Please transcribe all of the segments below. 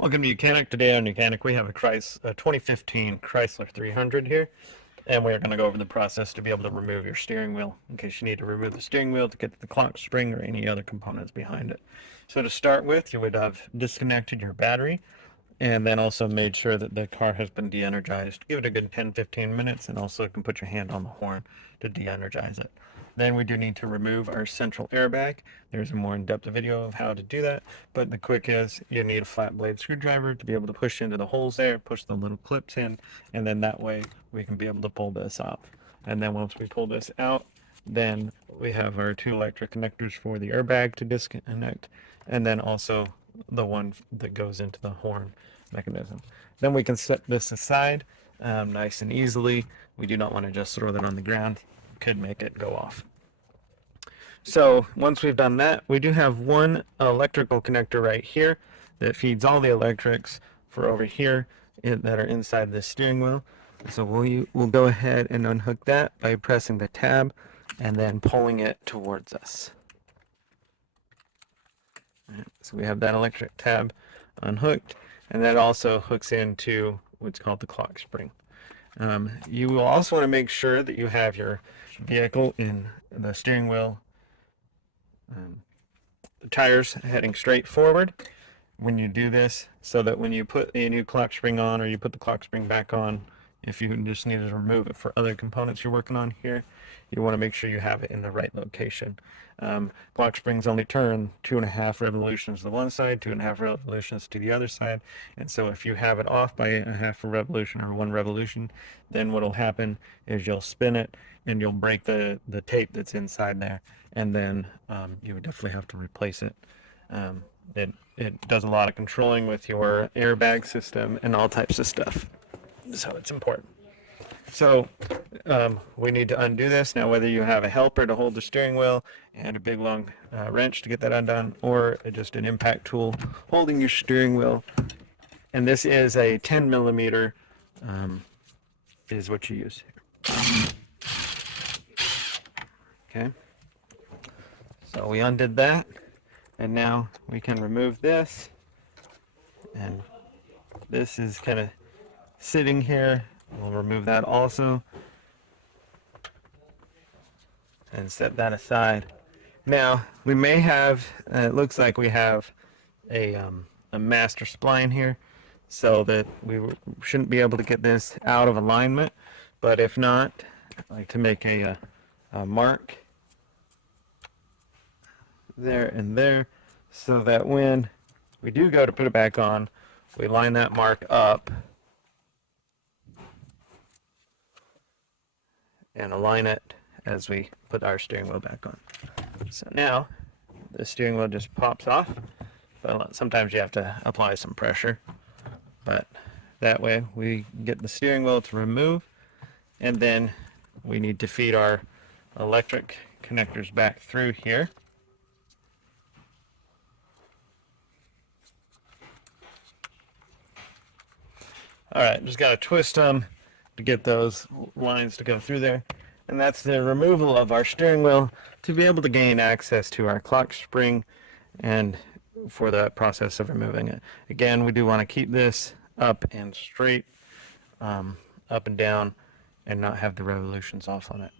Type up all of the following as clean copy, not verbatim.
Welcome to Mechanic. Today on Mechanic we have a 2015 Chrysler 300 here, and we're going to go over the process to be able to remove your steering wheel in case you need to remove the steering wheel to get to the clock spring or any other components behind it. So to start with, you would have disconnected your battery and then also made sure that the car has been de-energized. Give it a good 10-15 minutes, and also you can put your hand on the horn to de-energize it. Then we do need to remove our central airbag. There's a more in-depth video of how to do that, but the quick is you need a flat blade screwdriver to be able to push into the holes there, push the little clips in, and then that way we can be able to pull this off. And then once we pull this out, then we have our two electric connectors for the airbag to disconnect, and then also the one that goes into the horn mechanism. Then we can set this aside nice and easily. We do not want to just throw that on the ground. Could make it go off. So once we've done that, we do have one electrical connector right here that feeds all the electrics for over here that are inside the steering wheel. So we'll go ahead and unhook that by pressing the tab and then pulling it towards us. So we have that electric tab unhooked, and that also hooks into what's called the clock spring. You will also want to make sure that you have your vehicle in the steering wheel the tires heading straight forward when you do this, so that when you put a new clock spring on or you put the clock spring back on, if you just need to remove it for other components you're working on here, you want to make sure you have it in the right location. Clock springs only turn 2.5 revolutions to one side, 2.5 revolutions to the other side, and so if you have it off by a half a revolution or 1 revolution, then what will happen is you'll spin it and you'll break the tape that's inside there, and then you would definitely have to replace it. It does a lot of controlling with your airbag system and all types of stuff, so it's important. So we need to undo this. Now, whether you have a helper to hold the steering wheel and a big long wrench to get that undone, or just an impact tool holding your steering wheel, and this is a 10 millimeter is what you use here. Okay, so we undid that, and now we can remove this, and this is kind of sitting here. We'll remove that also and set that aside. Now we may have, it looks like we have a master spline here, so that we shouldn't be able to get this out of alignment, but if not, I like to make a mark there and there, so that when we do go to put it back on, we line that mark up and align it as we put our steering wheel back on. So now the steering wheel just pops off, but sometimes you have to apply some pressure, but that way we get the steering wheel to remove, and then we need to feed our electric connectors back through here. Alright, just got to twist them to get those lines to go through there. And that's the removal of our steering wheel to be able to gain access to our clock spring, and for the process of removing it. Again, we do want to keep this up and straight, up and down, and not have the revolutions off on it.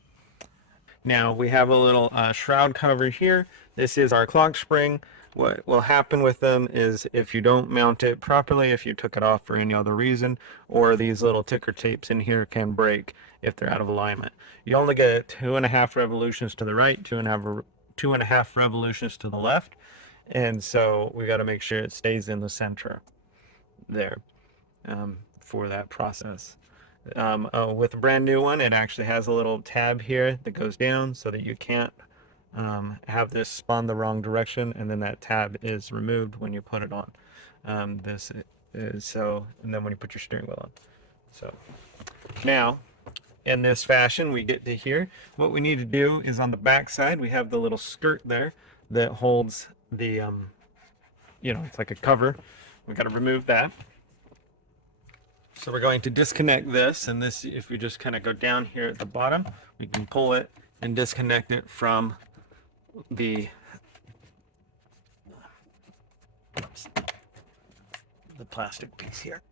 Now we have a little shroud cover here. This is our clock spring. What will happen with them is, if you don't mount it properly, if you took it off for any other reason, or these little ticker tapes in here can break if they're out of alignment. You only get 2.5 revolutions to the right, 2.5 revolutions to the left, and so we got to make sure it stays in the center there for that process. With a brand new one, it actually has a little tab here that goes down so that you can't have this spun the wrong direction, and then that tab is removed when you put it on. This is so, and then when you put your steering wheel on. So now, in this fashion, we get to here. What we need to do is, on the back side, we have the little skirt there that holds the, it's like a cover. We got to remove that. So we're going to disconnect this, and this, if we just kind of go down here at the bottom, we can pull it and disconnect it from the the plastic piece here.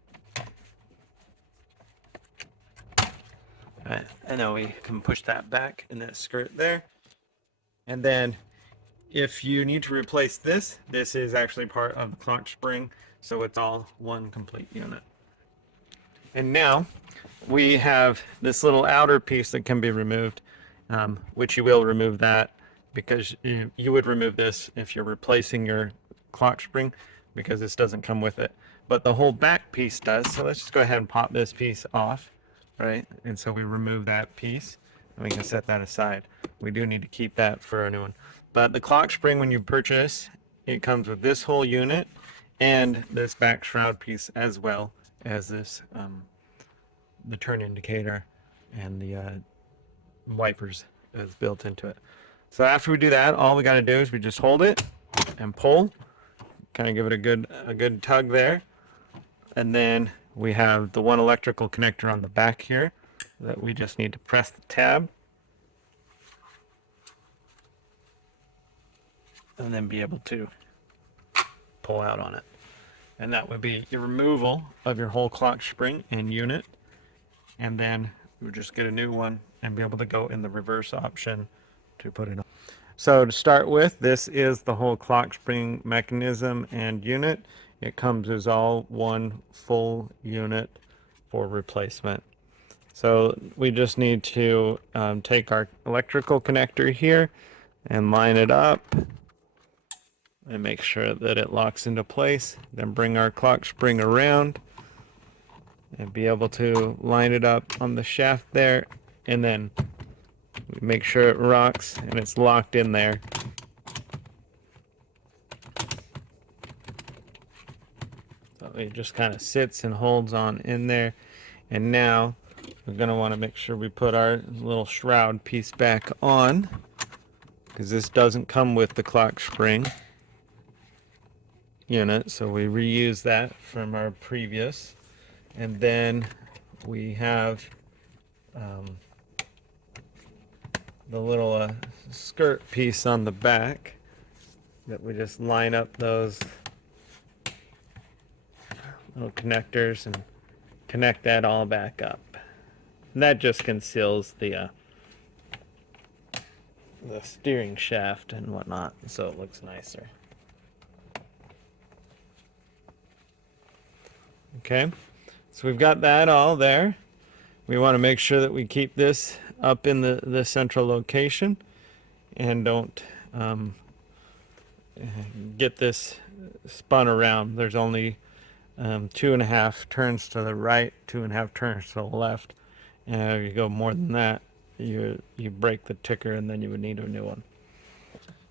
Alright, and now we can push that back in that skirt there. And then if you need to replace this, this is actually part of the clock spring, so it's all one complete unit. And now we have this little outer piece that can be removed, which you will remove that because you would remove this if you're replacing your clock spring because this doesn't come with it. But the whole back piece does, so let's just go ahead and pop this piece off, right? And so we remove that piece and we can set that aside. We do need to keep that for a new one. But the clock spring, when you purchase, it comes with this whole unit and this back shroud piece as well as this the turn indicator and the wipers is built into it. So after we do that, all we got to do is we just hold it and pull, kind of give it a good tug there, and then we have the one electrical connector on the back here that we just need to press the tab and then be able to pull out on it. And that would be your removal of your whole clock spring and unit. And then we just get a new one and be able to go in the reverse option to put it on. So to start with, this is the whole clock spring mechanism and unit. It comes as all one full unit for replacement. So we just need to take our electrical connector here and line it up and make sure that it locks into place. Then bring our clock spring around and be able to line it up on the shaft there, and then make sure it rocks and it's locked in there. So it just kind of sits and holds on in there. And now we're going to want to make sure we put our little shroud piece back on, because this doesn't come with the clock spring unit, so we reuse that from our previous. And then we have the little skirt piece on the back that we just line up those little connectors and connect that all back up. And that just conceals the steering shaft and whatnot, so it looks nicer. Okay, so we've got that all there. We want to make sure that we keep this up in the central location and don't get this spun around. There's only 2.5 turns to the right, 2.5 turns to the left. And if you go more than that, you break the ticker and then you would need a new one.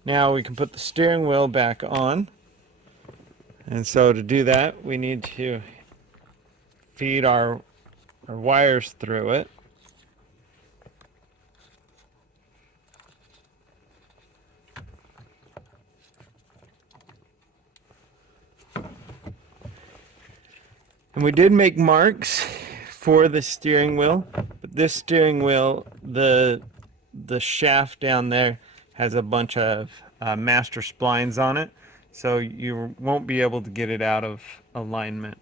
Now we can put the steering wheel back on. And so to do that, we need to feed our wires through it. And we did make marks for the steering wheel, but this steering wheel, the shaft down there has a bunch of master splines on it, so you won't be able to get it out of alignment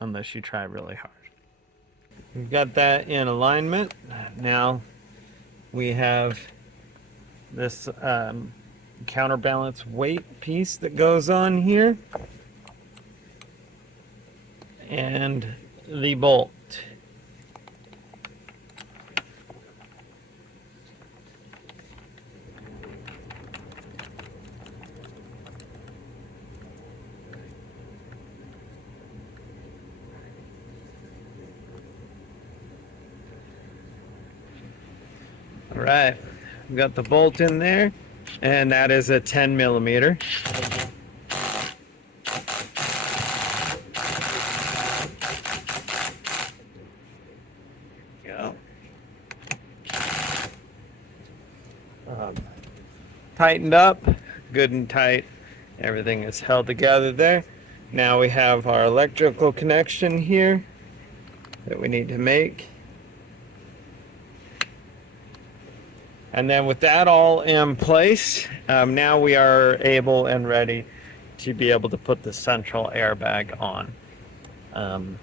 unless you try really hard. We've got that in alignment. Now we have this counterbalance weight piece that goes on here and the bolt. All right, we've got the bolt in there, and that is a 10 millimeter. Tightened up, good and tight. Everything is held together there. Now we have our electrical connection here that we need to make. And then with that all in place, now we are able and ready to be able to put the central airbag on. I'm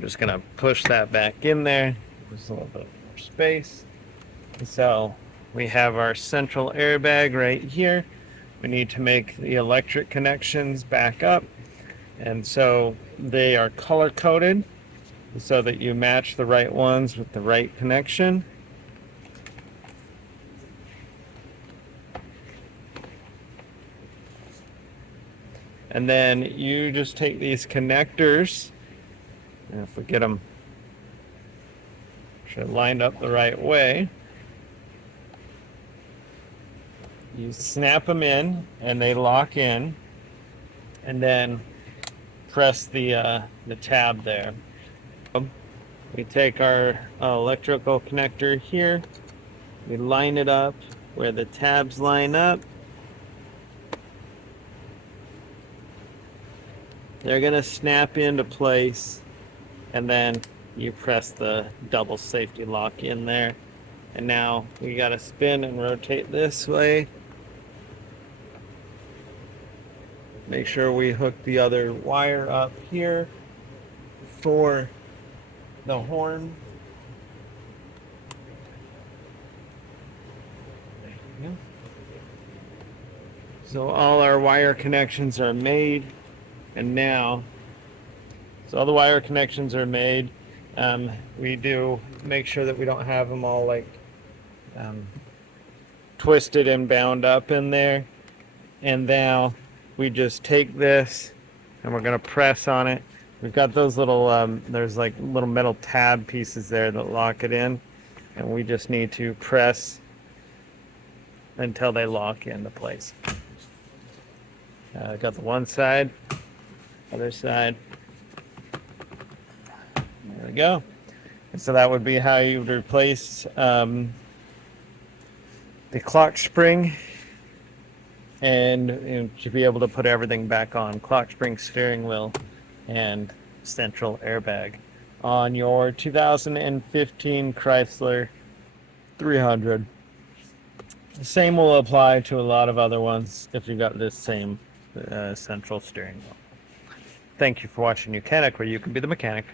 just gonna push that back in there. There's a little bit more space. So we have our central airbag right here. We need to make the electric connections back up. And so they are color coded so that you match the right ones with the right connection. And then you just take these connectors, and if we get them lined up the right way, you snap them in and they lock in, and then press the tab there. We take our electrical connector here, we line it up where the tabs line up. They're gonna snap into place, and then you press the double safety lock in there. And now we gotta spin and rotate this way. Make sure we hook the other wire up here for the horn. There you go. So all our wire connections are made, and now, so all the wire connections are made. We do make sure that we don't have them all like twisted and bound up in there. And now we just take this and we're gonna press on it. We've got those little, there's like little metal tab pieces there that lock it in. And we just need to press until they lock into place. Got the one side, other side. There we go. And so that would be how you would replace the clock spring, and to be able to put everything back on: clock spring, steering wheel, and central airbag on your 2015 Chrysler 300. The same will apply to a lot of other ones if you've got this same central steering wheel. Thank you for watching Mechanic, where you can be the mechanic.